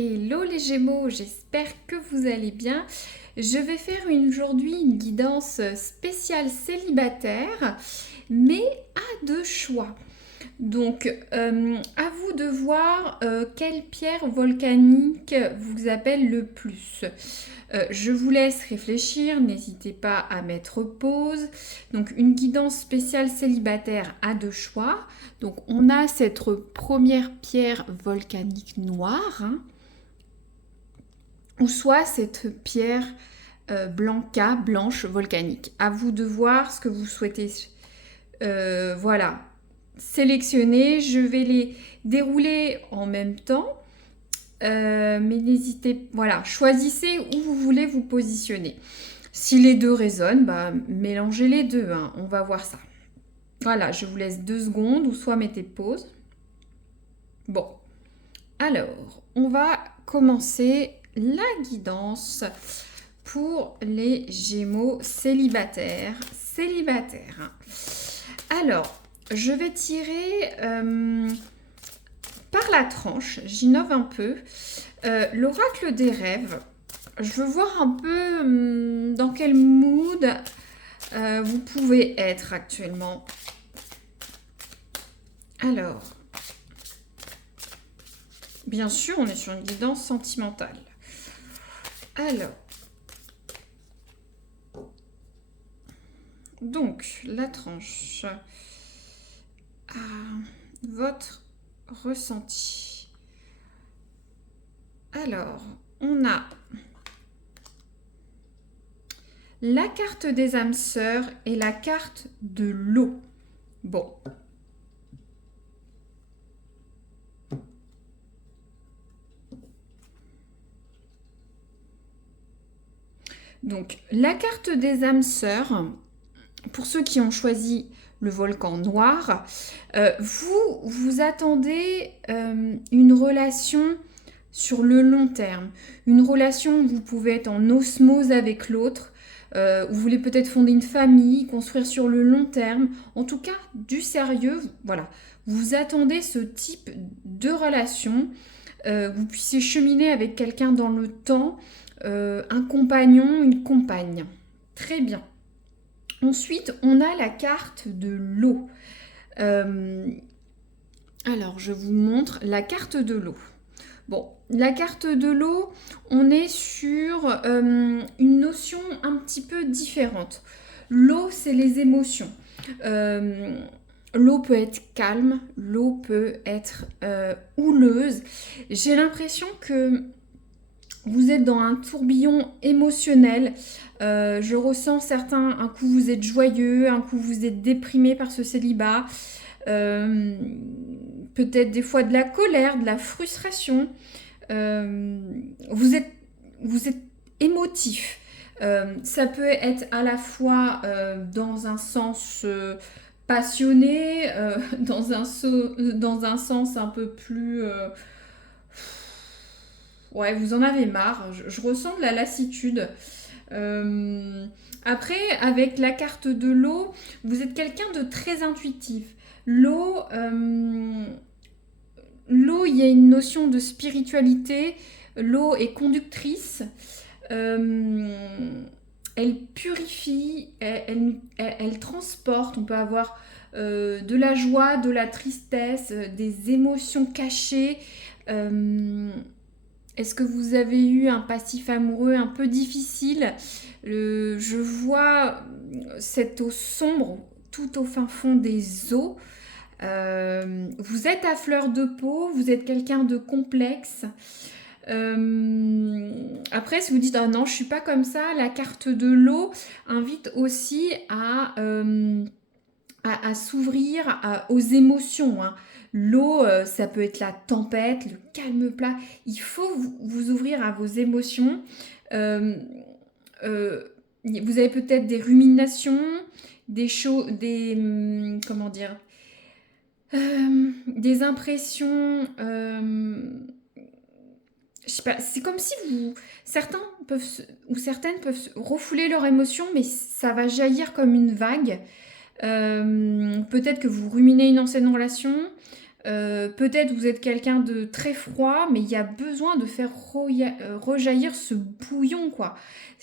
Hello les Gémeaux, j'espère que vous allez bien. Je vais faire aujourd'hui une guidance spéciale célibataire, mais à deux choix. Donc, à vous de voir quelle pierre volcanique vous appelle le plus. Je vous laisse réfléchir, n'hésitez pas à mettre pause. Donc, une guidance spéciale célibataire à deux choix. Donc, on a cette première pierre volcanique noire, hein, ou soit cette pierre blanca, blanche, volcanique. À vous de voir ce que vous souhaitez. Voilà, sélectionner. Je vais les dérouler en même temps. Mais n'hésitez, voilà, choisissez où vous voulez vous positionner. Si les deux résonnent, bah, mélangez les deux, hein, on va voir ça. Voilà, je vous laisse 2 secondes ou soit mettez pause. Bon, alors, on va commencer la guidance pour les Gémeaux célibataires. Alors, je vais tirer par la tranche, j'innove un peu. L'oracle des rêves. Je veux voir un peu dans quel mood vous pouvez être actuellement. Alors, bien sûr, on est sur une guidance sentimentale. Alors, donc, la tranche. Votre ressenti. Alors, on a la carte des âmes sœurs et la carte de l'eau. Bon. Donc, la carte des âmes sœurs, pour ceux qui ont choisi le volcan noir, vous attendez une relation sur le long terme. Une relation où vous pouvez être en osmose avec l'autre, vous voulez peut-être fonder une famille, construire sur le long terme, en tout cas du sérieux, voilà. Vous attendez ce type de relation, vous puissiez cheminer avec quelqu'un dans le temps, un compagnon, une compagne. Très bien. Ensuite, on a la carte de l'eau. Alors, je vous montre la carte de l'eau. Bon, la carte de l'eau, on est sur une notion un petit peu différente. L'eau, c'est les émotions. L'eau peut être calme, l'eau peut être houleuse. J'ai l'impression que vous êtes dans un tourbillon émotionnel. Je ressens certains, un coup vous êtes joyeux, un coup vous êtes déprimé par ce célibat. Peut-être des fois de la colère, de la frustration. Vous êtes émotif. Ça peut être à la fois dans un sens passionné, dans un sens un peu plus... ouais, vous en avez marre. Je ressens de la lassitude. Après, avec la carte de l'eau, vous êtes quelqu'un de très intuitif. L'eau, il y a une notion de spiritualité. L'eau est conductrice. Elle purifie, elle transporte. On peut avoir de la joie, de la tristesse, des émotions cachées. Est-ce que vous avez eu un passif amoureux un peu difficile? Je vois cette eau sombre tout au fin fond des eaux. Vous êtes à fleur de peau, vous êtes quelqu'un de complexe. Après, si vous dites ah non, je suis pas comme ça, la carte de l'eau invite aussi à s'ouvrir aux émotions, hein. L'eau, ça peut être la tempête, le calme plat. Il faut vous ouvrir à vos émotions. Euh, euh, vous avez peut-être des ruminations, des choses, comment dire, des impressions. Je sais pas, c'est comme si certains peuvent ou certaines peuvent refouler leurs émotions, mais ça va jaillir comme une vague. Peut-être que vous ruminez une ancienne relation. Peut-être vous êtes quelqu'un de très froid, mais il y a besoin de faire rejaillir ce bouillon, quoi.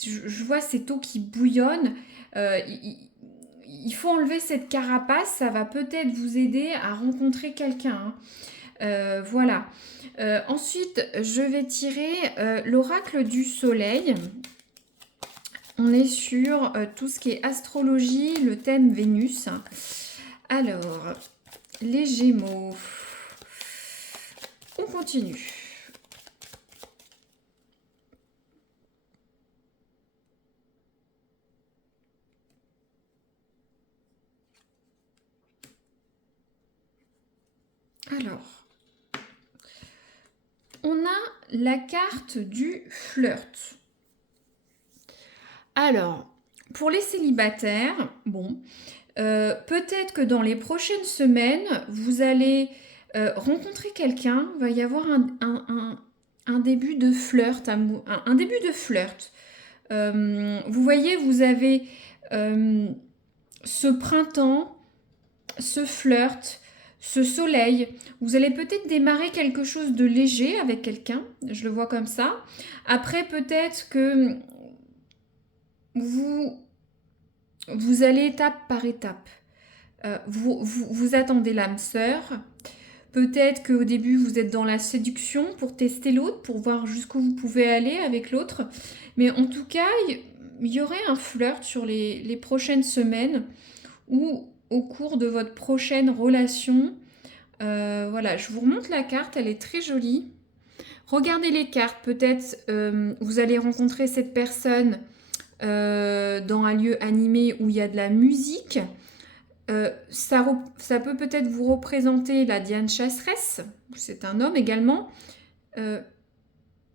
Je vois cette eau qui bouillonne. Il faut enlever cette carapace, ça va peut-être vous aider à rencontrer quelqu'un, hein. Voilà. Ensuite, je vais tirer l'oracle du soleil. On est sur tout ce qui est astrologie, le thème Vénus. Alors, les Gémeaux. On continue. Alors, on a la carte du flirt. Alors, pour les célibataires, bon, peut-être que dans les prochaines semaines, vous allez rencontrer quelqu'un, il va y avoir un début de flirt, un début de flirt. Vous voyez, vous avez ce printemps, ce flirt, ce soleil. Vous allez peut-être démarrer quelque chose de léger avec quelqu'un, je le vois comme ça. Après, peut-être que vous allez étape par étape. Vous attendez l'âme sœur. Peut-être qu'au début, vous êtes dans la séduction pour tester l'autre, pour voir jusqu'où vous pouvez aller avec l'autre. Mais en tout cas, il y aurait un flirt sur les prochaines semaines ou au cours de votre prochaine relation. Voilà, je vous remonte la carte, elle est très jolie. Regardez les cartes, peut-être vous allez rencontrer cette personne dans un lieu animé où il y a de la musique. Ça peut peut-être vous représenter la Diane chasseresse, c'est un homme également.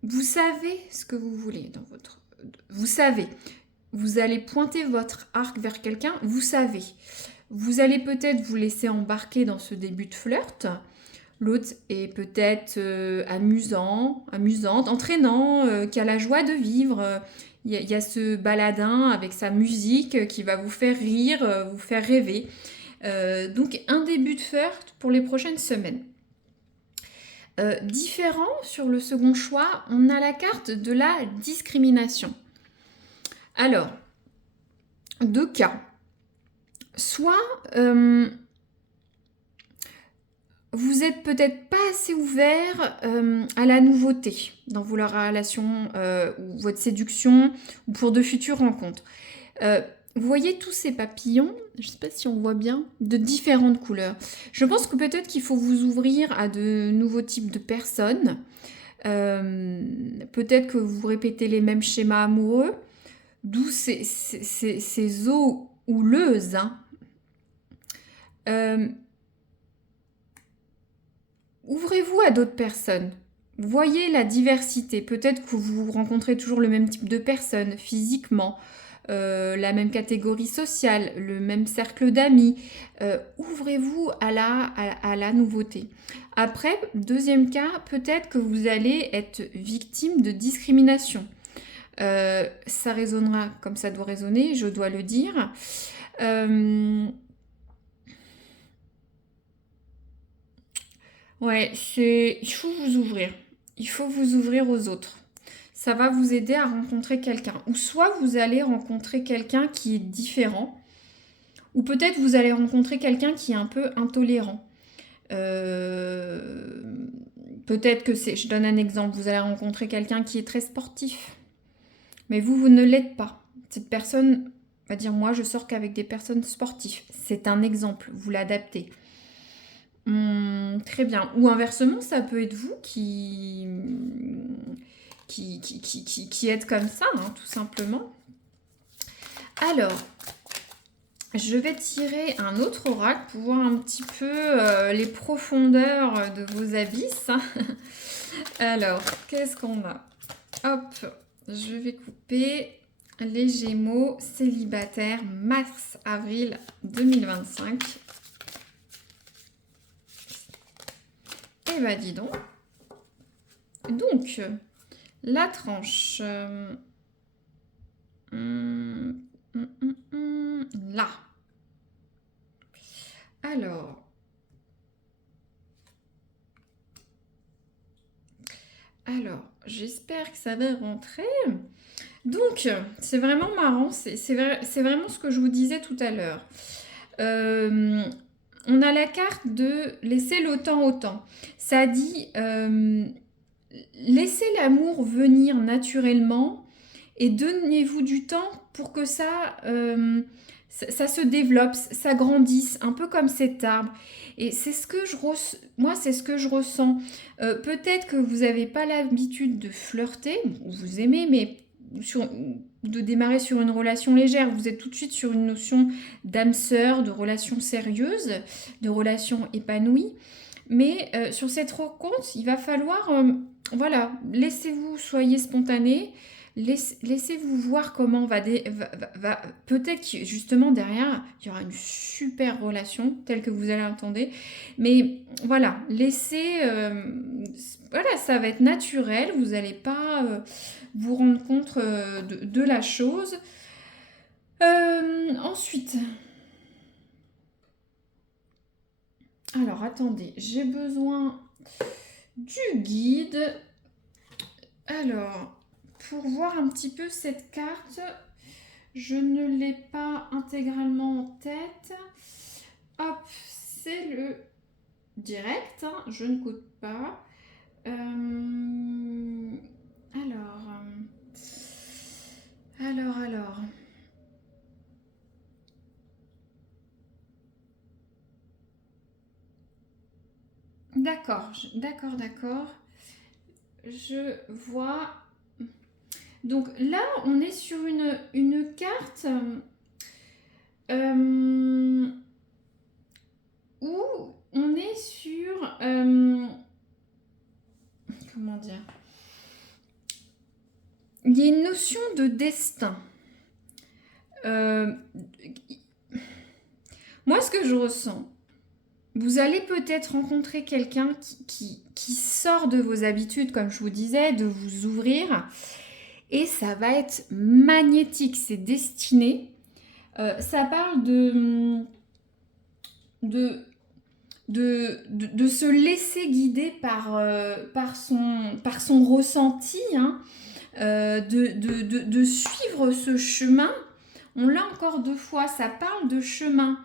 Vous savez ce que vous voulez dans votre... Vous savez, vous allez pointer votre arc vers quelqu'un, vous savez. Vous allez peut-être vous laisser embarquer dans ce début de flirt. L'autre est peut-être amusante, entraînant, qui a la joie de vivre. Il y a ce baladin avec sa musique qui va vous faire rire, vous faire rêver. Donc un début de flirt pour les prochaines semaines. Différent sur le second choix, on a la carte de la discrimination. Alors, deux cas. Soit vous êtes peut-être pas assez ouvert à la nouveauté dans vos relations ou votre séduction ou pour de futures rencontres. Vous voyez tous ces papillons, je ne sais pas si on voit bien, de différentes couleurs. Je pense que peut-être qu'il faut vous ouvrir à de nouveaux types de personnes. Peut-être que vous répétez les mêmes schémas amoureux, d'où ces eaux houleuses, hein. Ouvrez-vous à d'autres personnes. Voyez la diversité. Peut-être que vous rencontrez toujours le même type de personnes physiquement, la même catégorie sociale, le même cercle d'amis. Ouvrez-vous à la nouveauté. Après, deuxième cas, peut-être que vous allez être victime de discrimination. Ça résonnera comme ça doit résonner, je dois le dire. Ouais, il faut vous ouvrir. Il faut vous ouvrir aux autres. Ça va vous aider à rencontrer quelqu'un. Ou soit vous allez rencontrer quelqu'un qui est différent, ou peut-être vous allez rencontrer quelqu'un qui est un peu intolérant. Euh, Peut-être que je donne un exemple, vous allez rencontrer quelqu'un qui est très sportif, mais vous ne l'êtes pas. Cette personne va dire, moi je sors qu'avec des personnes sportives. C'est un exemple, vous l'adaptez. Très bien. Ou inversement, ça peut être vous qui êtes comme ça, hein, tout simplement. Alors, je vais tirer un autre oracle pour voir un petit peu les profondeurs de vos abysses. Alors, qu'est-ce qu'on a? Hop, je vais couper les Gémeaux célibataires mars-avril 2025. Eh ben dis donc. Donc, la tranche. Là. Alors. Alors, j'espère que ça va rentrer. Donc, c'est vraiment marrant, c'est vraiment ce que je vous disais tout à l'heure. Euh, on a la carte de laisser le temps au temps. Ça dit, laissez l'amour venir naturellement et donnez-vous du temps pour que ça se développe, ça grandisse, un peu comme cet arbre. Et c'est ce que moi, c'est ce que je ressens. Peut-être que vous n'avez pas l'habitude de flirter, ou vous aimez, mais de démarrer sur une relation légère. Vous êtes tout de suite sur une notion d'âme sœur, de relation sérieuse, de relation épanouie. Mais sur cette rencontre, il va falloir, voilà, laissez-vous, soyez spontané, laissez-vous voir comment peut-être que justement derrière, il y aura une super relation telle que vous allez l'entendre. Mais voilà, voilà, ça va être naturel, vous n'allez pas vous rendre compte de la chose. Ensuite, alors attendez, j'ai besoin du guide. Alors, pour voir un petit peu cette carte, je ne l'ai pas intégralement en tête. Hop, c'est le direct, hein, je ne code pas. Alors. D'accord, d'accord. Je vois. Donc là, on est sur une carte où on est sur... comment dire? Il y a une notion de destin. Moi, ce que je ressens, vous allez peut-être rencontrer quelqu'un qui sort de vos habitudes, comme je vous disais, de vous ouvrir. Et ça va être magnétique, c'est destiné. Ça parle de se laisser guider par son ressenti, hein, de suivre ce chemin. On l'a encore deux fois, ça parle de chemin.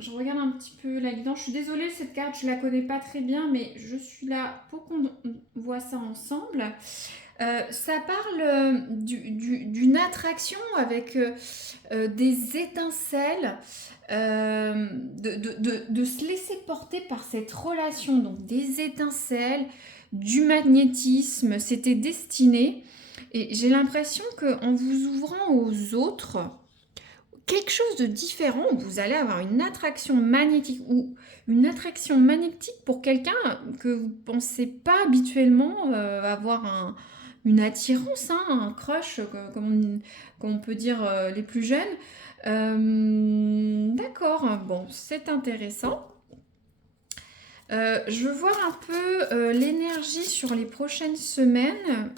Je regarde un petit peu la guidance. Je suis désolée, cette carte, je la connais pas très bien, mais je suis là pour qu'on voit ça ensemble. Ça parle d'une attraction avec des étincelles, de se laisser porter par cette relation. Donc des étincelles, du magnétisme, c'était destiné. Et j'ai l'impression qu'en vous ouvrant aux autres, quelque chose de différent, vous allez avoir une attraction magnétique ou une attraction magnétique pour quelqu'un que vous ne pensez pas habituellement avoir une attirance, hein, un crush, comme on peut dire les plus jeunes. D'accord, bon, c'est intéressant. Je veux voir un peu l'énergie sur les prochaines semaines.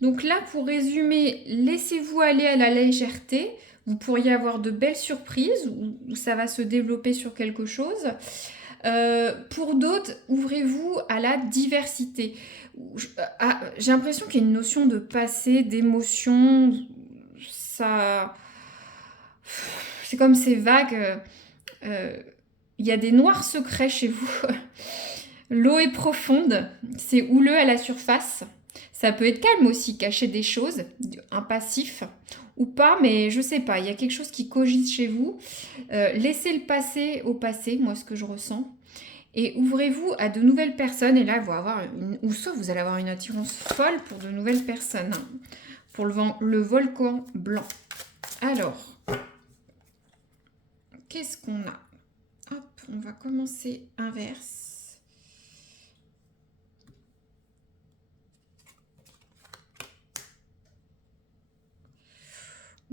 Donc là, pour résumer, laissez-vous aller à la légèreté. Vous pourriez avoir de belles surprises où ça va se développer sur quelque chose. Pour d'autres, ouvrez-vous à la diversité. J'ai l'impression qu'il y a une notion de passé, d'émotion. Ça, c'est comme ces vagues. Il y a des noirs secrets chez vous. L'eau est profonde, c'est houleux à la surface. Ça peut être calme aussi, cacher des choses, un passif ou pas, mais je sais pas, il y a quelque chose qui cogite chez vous. Laissez le passé au passé, moi ce que je ressens. Et ouvrez-vous à de nouvelles personnes. Et là, ou soit vous allez avoir une attirance folle pour de nouvelles personnes. Pour le volcan blanc. Alors, qu'est-ce qu'on a? Hop, on va commencer inverse.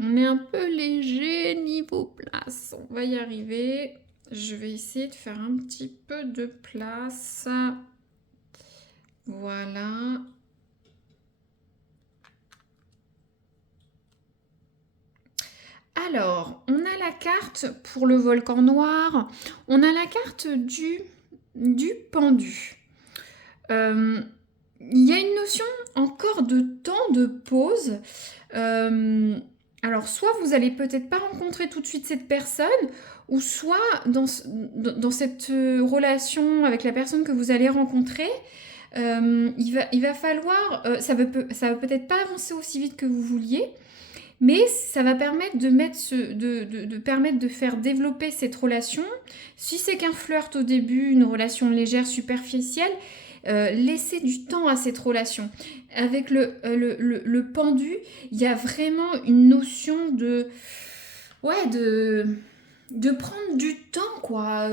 On est un peu léger niveau place. On va y arriver. Je vais essayer de faire un petit peu de place. Voilà. Alors, on a la carte pour le volcan noir, on a la carte du pendu. Euh, Il y a une notion encore de temps de pause. Euh, alors, soit vous n'allez peut-être pas rencontrer tout de suite cette personne, ou soit dans cette relation avec la personne que vous allez rencontrer, il va falloir, ça va peut-être pas avancer aussi vite que vous vouliez, mais ça va permettre de permettre de faire développer cette relation. Si c'est qu'un flirt au début, une relation légère, superficielle, laissez du temps à cette relation. Avec le pendu, il y a vraiment une notion ouais, de prendre du temps, quoi.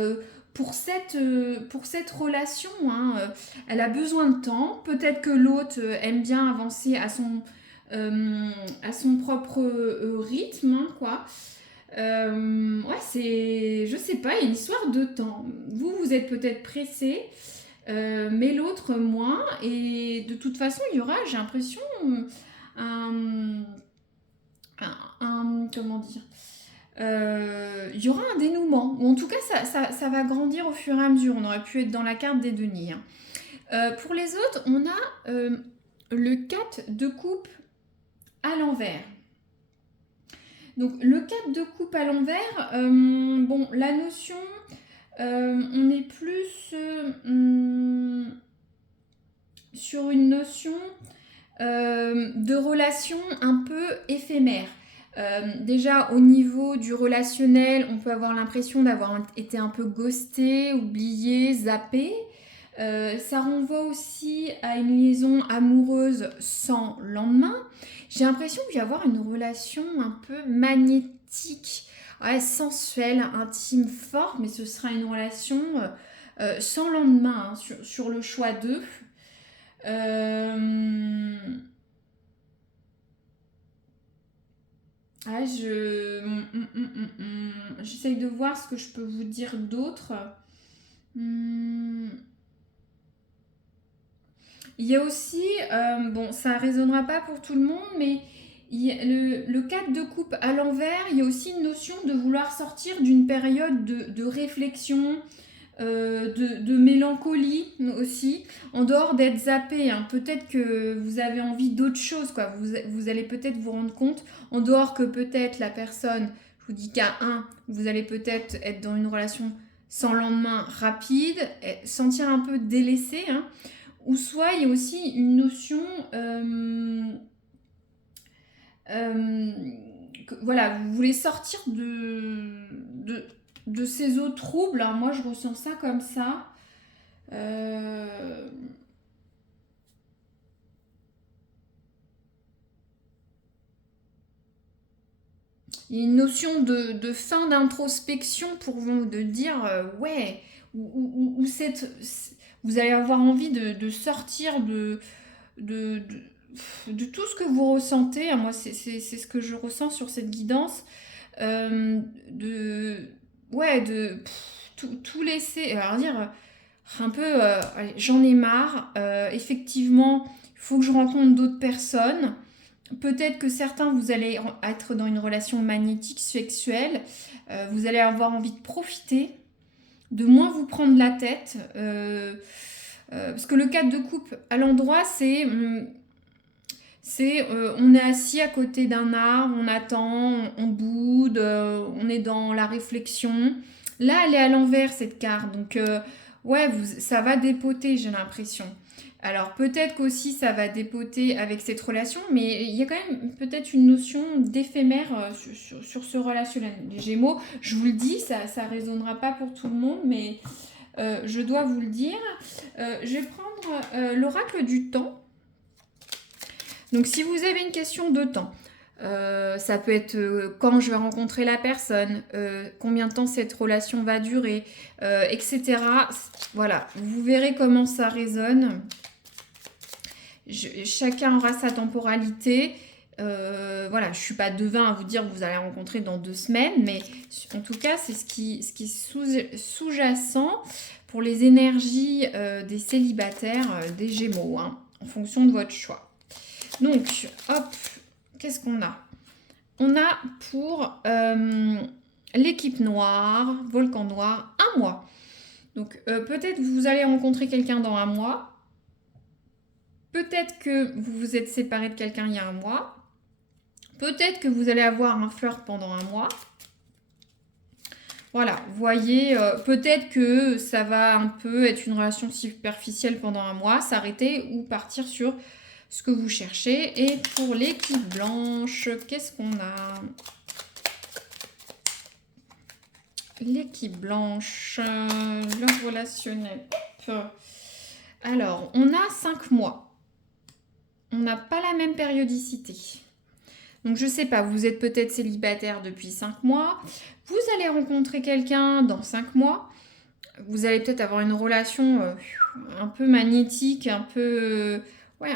Pour cette relation, hein. Elle a besoin de temps. Peut-être que l'autre aime bien avancer à son propre rythme, hein, quoi. Ouais, je sais pas, il y a une histoire de temps. Vous êtes peut-être pressé, mais l'autre moins. Et de toute façon, il y aura, j'ai l'impression, un, comment dire, il y aura un dénouement. Ou en tout cas, ça va grandir au fur et à mesure. On aurait pu être dans la carte des deniers, hein. Pour les autres, on a le 4 de coupe à l'envers. Donc le 4 de coupe à l'envers, bon, la notion, on est plus sur une notion de relation un peu éphémère. Déjà au niveau du relationnel, on peut avoir l'impression d'avoir été un peu ghosté, oublié, zappé. Ça renvoie aussi à une liaison amoureuse sans lendemain. J'ai l'impression qu'il va y avoir une relation un peu magnétique, ouais, sensuelle, intime, forte, mais ce sera une relation sans lendemain, hein, sur le choix d'eux. Ah, j'essaye de voir ce que je peux vous dire d'autre. Hum, Il y a aussi, bon, ça ne résonnera pas pour tout le monde, mais le 4 de coupe à l'envers, il y a aussi une notion de vouloir sortir d'une période de réflexion, de mélancolie aussi, en dehors d'être zappé, hein. Peut-être que vous avez envie d'autre chose, quoi. Vous allez peut-être vous rendre compte, en dehors que peut-être la personne, je vous dis qu'à 1, vous allez peut-être être dans une relation sans lendemain rapide, sentir un peu délaissé, hein. Ou soit il y a aussi une notion, euh, voilà, vous voulez sortir de ces eaux troubles, hein. Moi je ressens ça comme ça. Euh, il y a une notion de fin d'introspection pour vous, de dire ouais, ou vous allez avoir envie de sortir de, de tout ce que vous ressentez. Moi, c'est ce que je ressens sur cette guidance. De, ouais, tout laisser. Alors, dire un peu, allez, j'en ai marre. Effectivement, il faut que je rencontre d'autres personnes. Peut-être que certains, vous allez être dans une relation magnétique, sexuelle. Vous allez avoir envie de profiter, de moins vous prendre la tête. Parce que le 4 de coupe à l'endroit, on est assis à côté d'un arbre, on attend, on boude, on est dans la réflexion. Là, elle est à l'envers, cette carte. Donc, ouais, ça va dépoter, j'ai l'impression. Alors, peut-être qu'aussi, ça va dépoter avec cette relation, mais il y a quand même peut-être une notion d'éphémère sur ce relationnel. Les Gémeaux, je vous le dis, ça ne résonnera pas pour tout le monde, mais je dois vous le dire. Je vais prendre l'oracle du temps. Donc si vous avez une question de temps, ça peut être quand je vais rencontrer la personne, combien de temps cette relation va durer, etc. Voilà, vous verrez comment ça résonne. Chacun aura sa temporalité. Voilà, je ne suis pas devin à vous dire que vous allez rencontrer dans 2 semaines, mais en tout cas, c'est ce qui est sous-jacent pour les énergies des célibataires, des Gémeaux, hein, en fonction de votre choix. Donc, hop, qu'est-ce qu'on a? on a pour l'équipe noire, volcan noir, un mois. Donc peut-être vous allez rencontrer quelqu'un dans un mois. Peut-être que vous vous êtes séparé de quelqu'un il y a un mois. Peut-être que vous allez avoir un flirt pendant un mois. Voilà, vous voyez, peut-être que ça va un peu être une relation superficielle pendant un mois, s'arrêter ou partir sur ce que vous cherchez. Et pour l'équipe blanche, qu'est-ce qu'on a? L'équipe blanche, leur relationnel. Hop. Alors, on a 5 mois. On n'a pas la même périodicité. Donc, je ne sais pas, vous êtes peut-être célibataire depuis 5 mois. Vous allez rencontrer quelqu'un dans 5 mois. Vous allez peut-être avoir une relation un peu magnétique, un peu... ouais,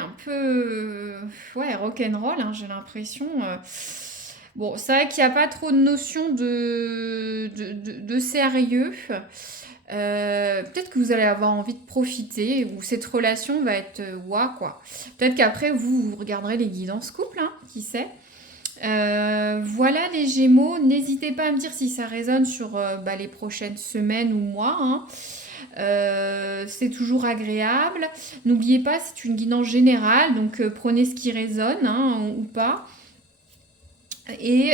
rock'n'roll, hein, j'ai l'impression. Bon, c'est vrai qu'il n'y a pas trop de notion de sérieux. Peut-être que vous allez avoir envie de profiter ou cette relation va être ouah, quoi. Peut-être qu'après, vous regarderez les guidances couple, hein, qui sait. Voilà les Gémeaux, n'hésitez pas à me dire si ça résonne sur les prochaines semaines ou mois, hein. C'est toujours agréable. N'oubliez pas, c'est une guidance générale, donc prenez ce qui résonne, hein, ou pas. Et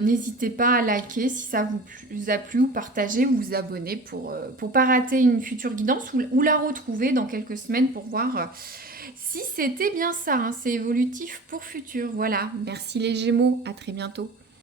n'hésitez pas à liker si ça vous a plu ou partager ou vous abonner pour pas rater une future guidance ou la retrouver dans quelques semaines pour voir si c'était bien ça, hein, c'est évolutif pour futur. Voilà, merci les Gémeaux, à très bientôt.